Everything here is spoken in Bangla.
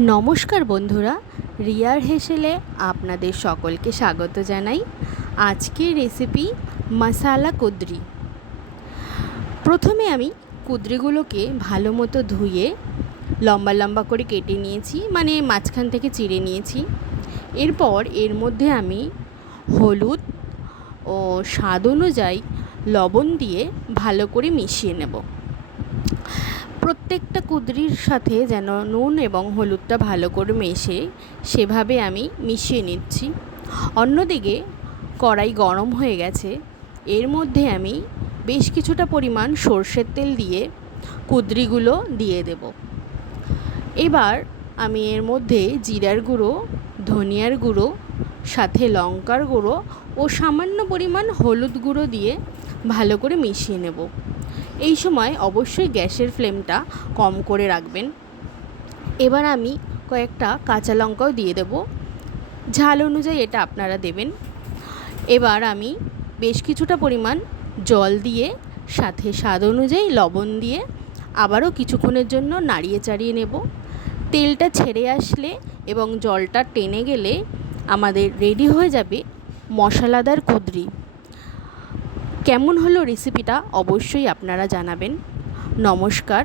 নমস্কার বন্ধুরা, রিয়ার হেসেলে আপনাদের সকলকে স্বাগত জানাই। আজকের রেসিপি মশালা কুদরি। প্রথমে আমি কুদরিগুলোকে ভালো মতো ধুয়ে লম্বা লম্বা করে কেটে নিয়েছি, মানে মাঝখান থেকে চিড়ে নিয়েছি। এরপর এর মধ্যে আমি হলুদ ও স্বাদ অনুযায়ী লবণ দিয়ে ভালো করে মিশিয়ে নেব। প্রত্যেকটা কুদরির সাথে যেন নুন এবং হলুদটা ভালো করে মেশে, সেভাবে আমি মিশিয়ে নিচ্ছি। অন্যদিকে কড়াই গরম হয়ে গেছে, এর মধ্যে আমি বেশ কিছুটা পরিমাণ সর্ষের তেল দিয়ে কুদরিগুলো দিয়ে দেব। এবার আমি এর মধ্যে জিরার গুঁড়ো, ধনিয়ার গুঁড়ো, সাথে লঙ্কার গুঁড়ো ও সামান্য পরিমাণ হলুদ গুঁড়ো দিয়ে ভালো করে মিশিয়ে নেব। এই সময় অবশ্যই গ্যাসের ফ্লেমটা কম করে রাখবেন। এবার আমি কয়েকটা কাঁচা লঙ্কাও দিয়ে দেব, ঝাল অনুযায়ী এটা আপনারা দেবেন। এবার আমি বেশ কিছুটা পরিমাণ জল দিয়ে সাথে স্বাদ অনুযায়ী লবণ দিয়ে আবারও কিছুক্ষণের জন্য নাড়িয়ে চাড়িয়ে নেব। তেলটা ছেড়ে আসলে এবং জলটা টেনে গেলে আমাদের রেডি হয়ে যাবে মশলাদার কুদরি। কেমন হলো রেসিপিটা অবশ্যই আপনারা জানাবেন। নমস্কার।